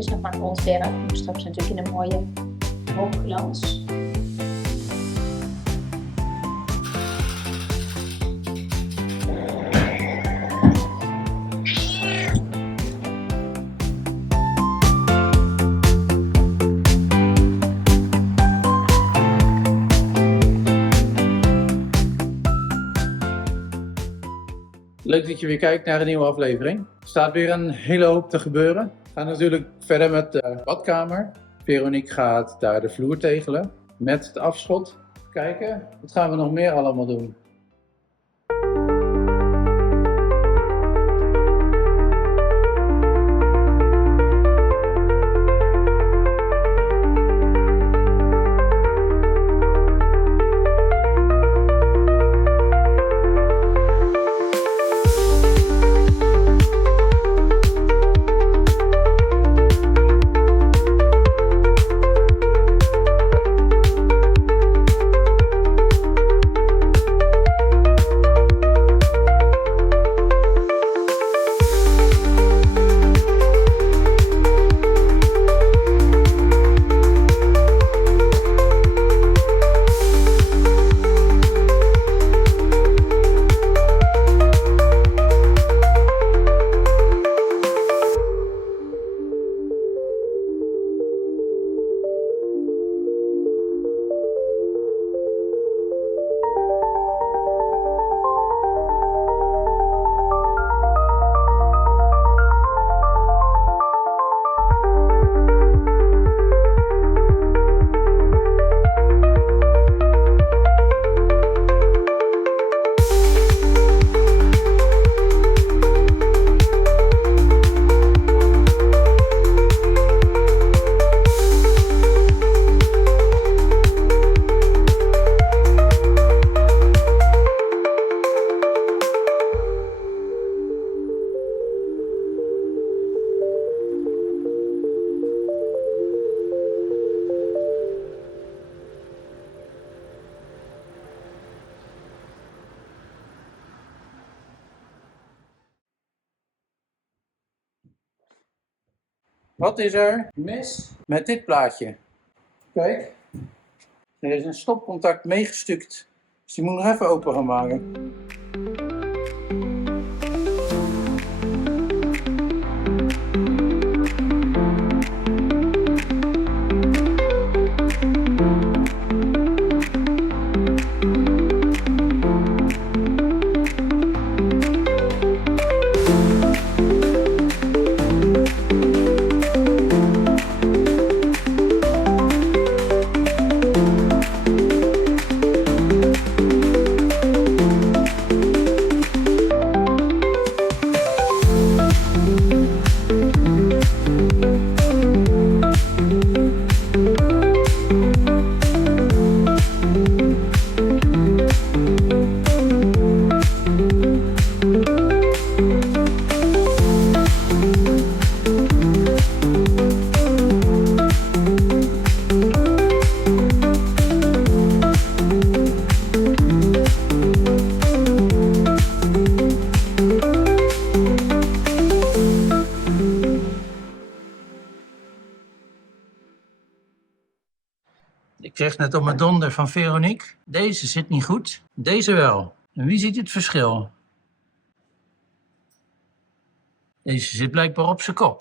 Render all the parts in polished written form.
Dus nog maar ontwerp. Maar straks natuurlijk in een mooie hoogglans. Leuk dat je weer kijkt naar een nieuwe aflevering. Er staat weer een hele hoop te gebeuren. We gaan natuurlijk verder met de badkamer. Veronique gaat daar de vloer tegelen met het afschot. Kijken, wat gaan we nog meer allemaal doen? Wat is er mis met dit plaatje? Kijk, er is een stopcontact meegestukt. Dus die moet nog even open gaan maken. Ik kreeg net op mijn donder van Veronique. Deze zit niet goed, deze wel. En wie ziet het verschil? Deze zit blijkbaar op zijn kop.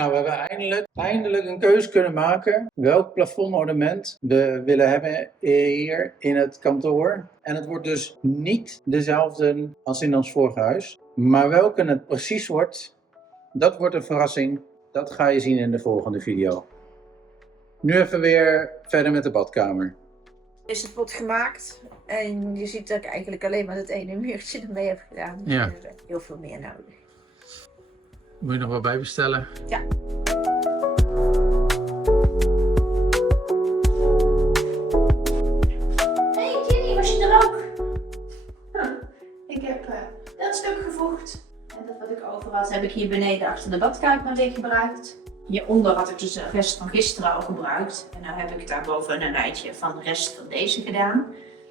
Nou, we hebben eindelijk een keuze kunnen maken welk plafondornement we willen hebben hier in het kantoor. En het wordt dus niet dezelfde als in ons vorige huis. Maar welke het precies wordt, dat wordt een verrassing. Dat ga je zien in de volgende video. Nu even weer verder met de badkamer. Is het pot gemaakt en je ziet dat ik eigenlijk alleen maar het ene muurtje ermee heb gedaan. Dus Ja. er is heel veel meer nodig. Moet je nog wat bijbestellen? Ja. Hey Jenny, was je er ook? Ik heb dat stuk gevoegd. En dat wat ik over had, heb ik hier beneden achter de badkuip maar weer gebruikt. Hieronder had ik dus de rest van gisteren al gebruikt. En nu heb ik daarboven een rijtje van de rest van deze gedaan.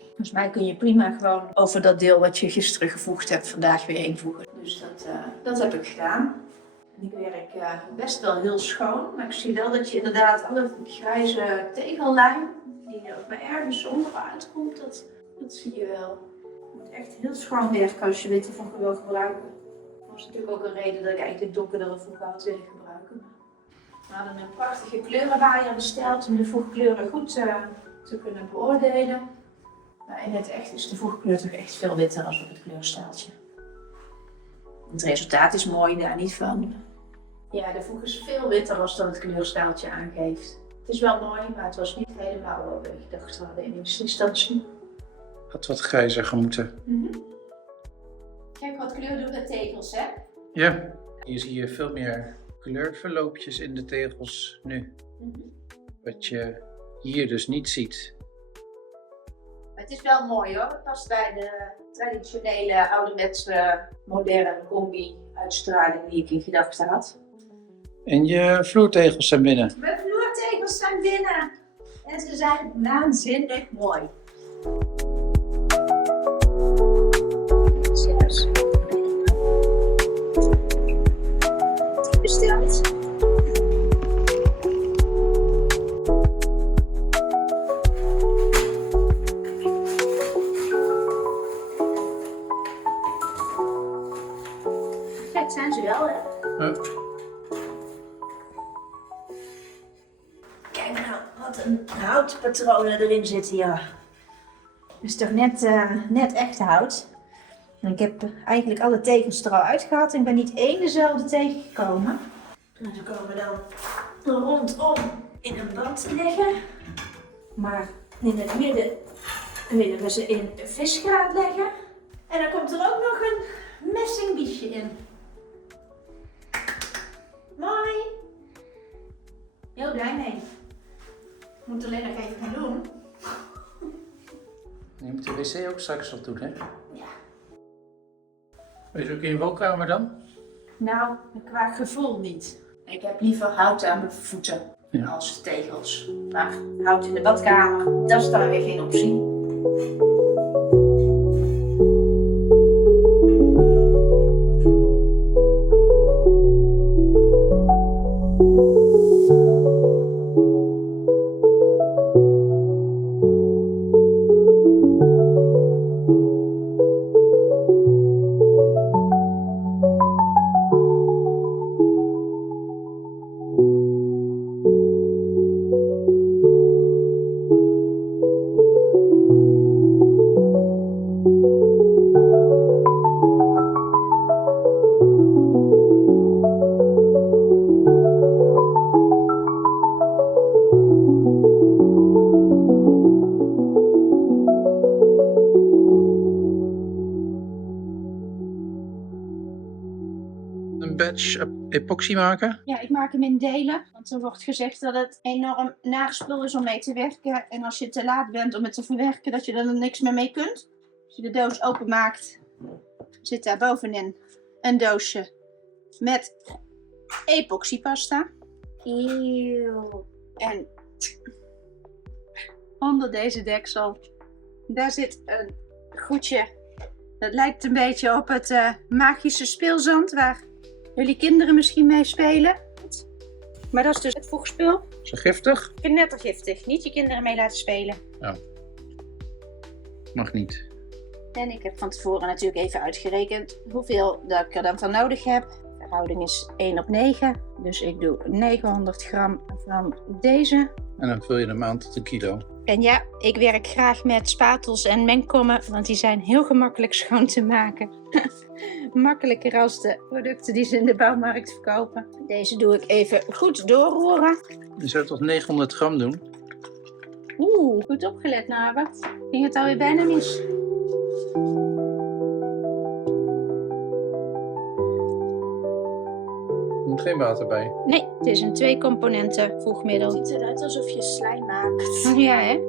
Volgens mij kun je prima gewoon over dat deel wat je gisteren gevoegd hebt vandaag weer invoegen. Dus dat heb ik gedaan. En ik werk best wel heel schoon. Maar ik zie wel dat je inderdaad alle grijze tegellijn die er ook maar ergens onderuit komt, dat zie je wel. Je moet echt heel schoon werken als je witte voegen wil gebruiken. Dat was natuurlijk ook een reden dat ik eigenlijk de donkerdere voegen had willen gebruiken. We hadden een prachtige kleurenwaaier besteld om de voegkleuren goed te kunnen beoordelen. Maar in het echt is de voegkleur toch echt veel witter dan op het kleurstaaltje. Het resultaat is mooi, daar niet van. Ja, de voeg is veel witter dan het kleurstaaltje aangeeft. Het is wel mooi, maar het was niet helemaal wat we gedacht hadden in eerste instantie. Had wat grijzer gemoeten. Kijk wat kleur doen de tegels, hè? Ja. Hier zie je veel meer kleurverloopjes in de tegels nu. Wat je hier dus niet ziet. Het is wel mooi hoor. Het past bij de traditionele ouderwetse moderne combi-uitstraling die ik in gedachten had. En je vloertegels zijn binnen. Mijn vloertegels zijn binnen. En ze zijn waanzinnig mooi. Die besteld. Vet zijn ze wel, hè? Kijk nou, wat een houtpatronen erin zitten, ja. Het is toch net echt hout. En ik heb eigenlijk alle tegels er al uitgehaald en ik ben niet één dezelfde tegengekomen. En ze komen dan rondom in een band te liggen. Maar in het midden willen we ze in een visgraat leggen. En dan komt er ook nog een messingbiesje in. Mooi! Heel blij mee. Ik moet alleen nog even gaan doen. Je moet de wc ook straks nog doen, hè? Ja. Is het ook in je woonkamer dan? Nou, qua gevoel niet. Ik heb liever hout aan mijn voeten Ja. als tegels. Maar hout in de badkamer, dat is dan weer geen optie. Een batch epoxy maken. Ja, ik maak hem in delen. Want er wordt gezegd dat het enorm naar spul is om mee te werken. En als je te laat bent om het te verwerken, dat je er dan niks meer mee kunt. Als je de doos openmaakt, zit daar bovenin een doosje met epoxypasta. Eeuw. En onder deze deksel, daar zit een goedje. Dat lijkt een beetje op het magische speelzand waar jullie kinderen misschien mee spelen. Maar dat is dus het voegspul. Is het giftig? Ik vind het net giftig. Niet je kinderen mee laten spelen. Mag niet. En ik heb van tevoren natuurlijk even uitgerekend hoeveel dat ik er dan van nodig heb. verhouding is 1:9. Dus ik doe 900 gram van deze. En dan vul je hem aan tot 1 kilo. En ja, ik werk graag met spatels en mengkommen, want die zijn heel gemakkelijk schoon te maken. Makkelijker als de producten die ze in de bouwmarkt verkopen. Deze doe ik even goed doorroeren. Je zou tot 900 gram doen. Oeh, goed opgelet, Norbert. Ging het alweer bijna mis. Er moet geen water bij. Nee, het is een 2-componenten voegmiddel. Het ziet eruit alsof je slijm maakt. Ja, hè?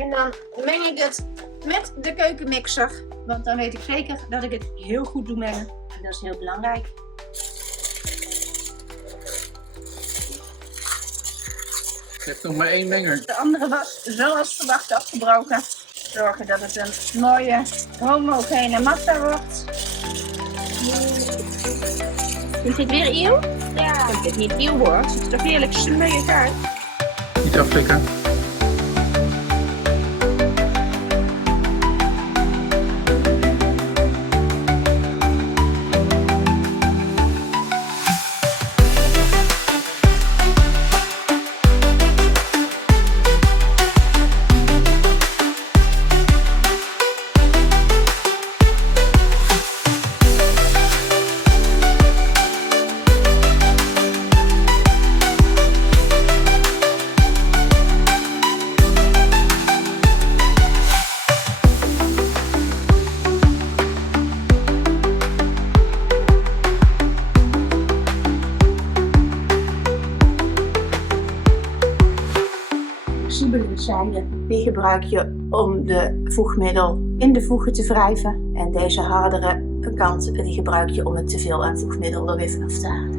En dan meng ik het met de keukenmixer. Want dan weet ik zeker dat ik het heel goed doe mengen. En dat is heel belangrijk. Je hebt nog maar 1 menger. De andere was zoals verwacht afgebroken. Zorgen dat het een mooie homogene massa wordt. Vind je het weer eeuw? Ja. Ik vind het niet eeuw hoor. Het ziet er heerlijk smeuig uit. Niet aflikken. Flexibele zijde, die gebruik je om de voegmiddel in de voegen te wrijven. En deze hardere kant, die gebruik je om het teveel aan voegmiddel er weer vanaf te halen.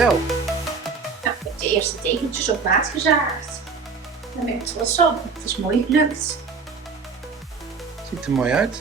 Tel. Nou, ik heb de eerste tegeltjes op maat gezaagd. Daar ben ik trots op. Het is mooi gelukt. Ziet er mooi uit.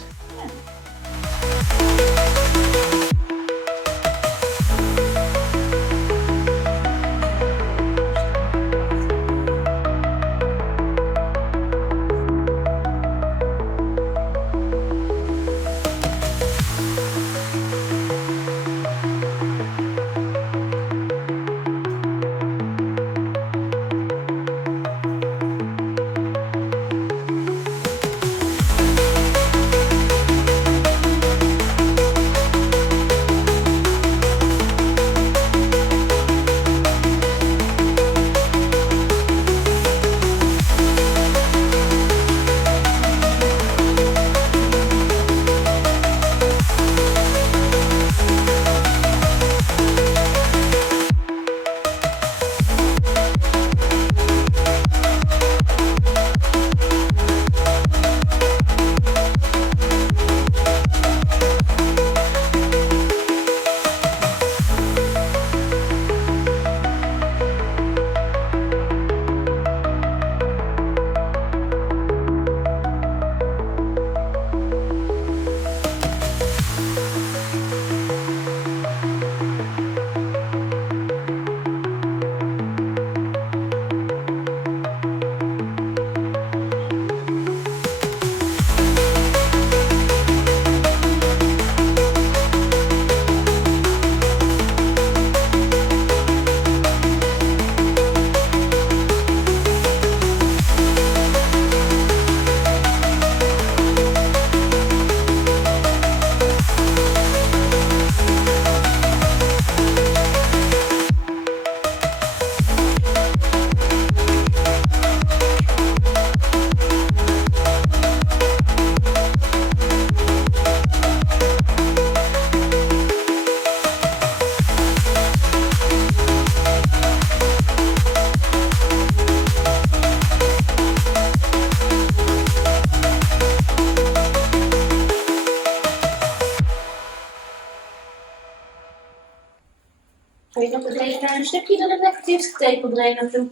Kun je nog even een stukje er het negatiefste tepel erin naartoe?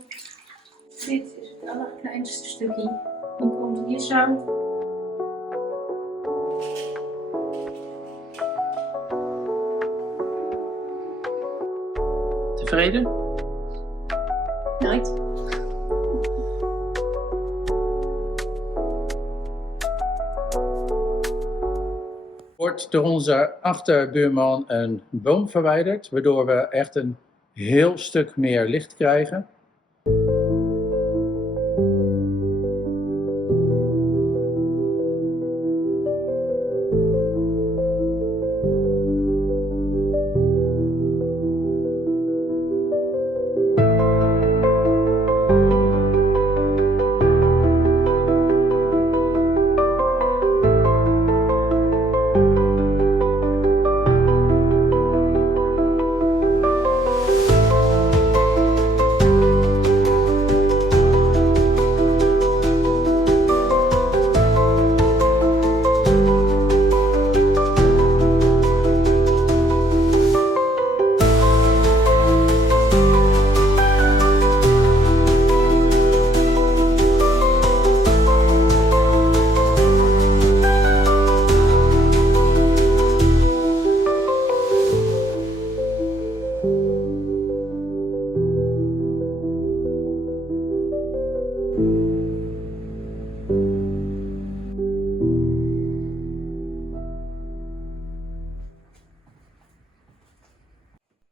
Dit is het allerkleinste stukje. Dan komt het hier zo. Tevreden? Nooit. Wordt door onze achterbuurman een boom verwijderd, waardoor we echt een heel stuk meer licht krijgen.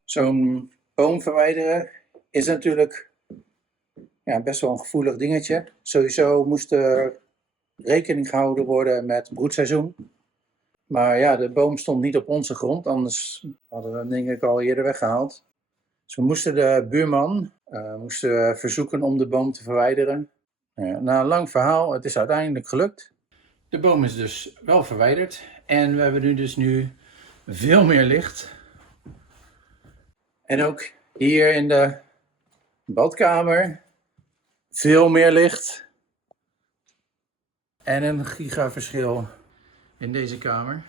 Zo'n boom verwijderen is natuurlijk best wel een gevoelig dingetje. Sowieso moest er rekening gehouden worden met broedseizoen. Maar ja, de boom stond niet op onze grond, anders hadden we hem denk ik al eerder weggehaald. Dus we moesten de buurman verzoeken om de boom te verwijderen. Na een lang verhaal, het is uiteindelijk gelukt. De boom is dus wel verwijderd en we hebben nu veel meer licht. En ook hier in de badkamer veel meer licht. En een gigaverschil in deze kamer.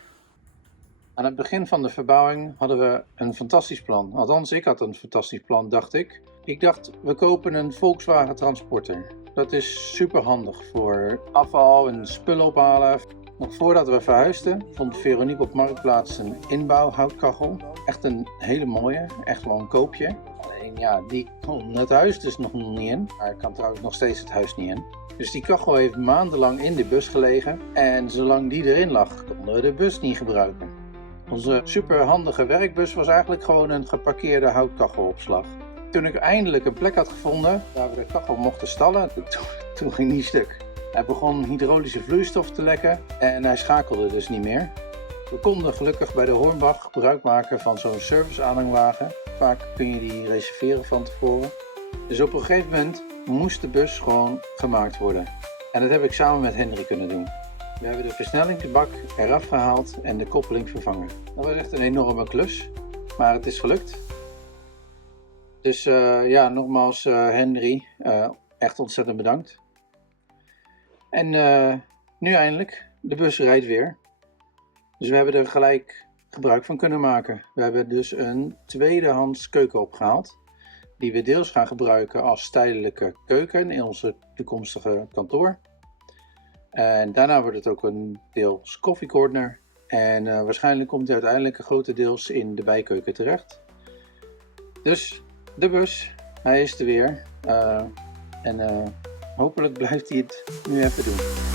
Aan het begin van de verbouwing hadden we een fantastisch plan. Althans, ik had een fantastisch plan, dacht ik. Ik dacht, we kopen een Volkswagen Transporter. Dat is super handig voor afval en spullen ophalen. Nog voordat we verhuisden, vond Veronique op Marktplaats een inbouwhoutkachel. Echt een hele mooie, echt wel een koopje. Alleen ja, die kon het huis dus nog niet in. Maar ik kan trouwens nog steeds het huis niet in. Dus die kachel heeft maandenlang in de bus gelegen. En zolang die erin lag, konden we de bus niet gebruiken. Onze superhandige werkbus was eigenlijk gewoon een geparkeerde houtkachelopslag. Toen ik eindelijk een plek had gevonden waar we de kachel mochten stallen, toen ging die stuk. Hij begon hydraulische vloeistof te lekken en hij schakelde dus niet meer. We konden gelukkig bij de Hornbach gebruik maken van zo'n serviceaanhangwagen. Vaak kun je die reserveren van tevoren. Dus op een gegeven moment moest de bus gewoon gemaakt worden. En dat heb ik samen met Henry kunnen doen. We hebben de versnellingsbak eraf gehaald en de koppeling vervangen. Dat was echt een enorme klus, maar het is gelukt. Dus nogmaals Henry, echt ontzettend bedankt. En nu eindelijk, de bus rijdt weer. Dus we hebben er gelijk gebruik van kunnen maken. We hebben dus een tweedehands keuken opgehaald. Die we deels gaan gebruiken als tijdelijke keuken in onze toekomstige kantoor. En daarna wordt het ook een deels koffiecorner. En waarschijnlijk komt hij uiteindelijk grotendeels in de bijkeuken terecht. Dus de bus, hij is er weer. Hopelijk blijft hij het nu even doen.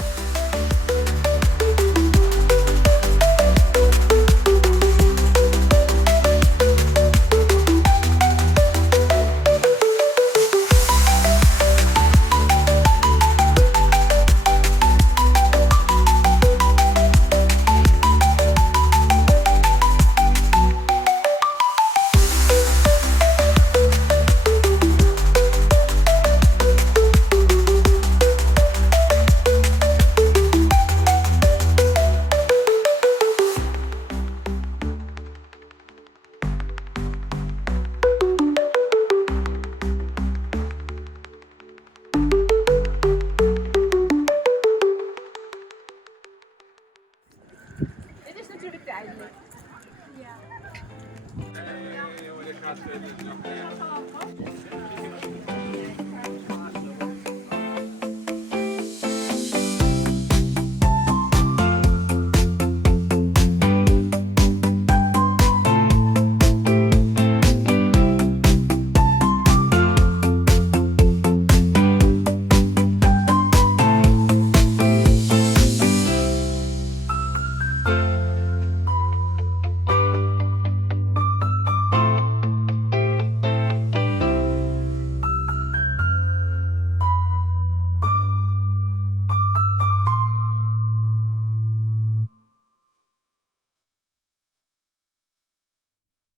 Ja.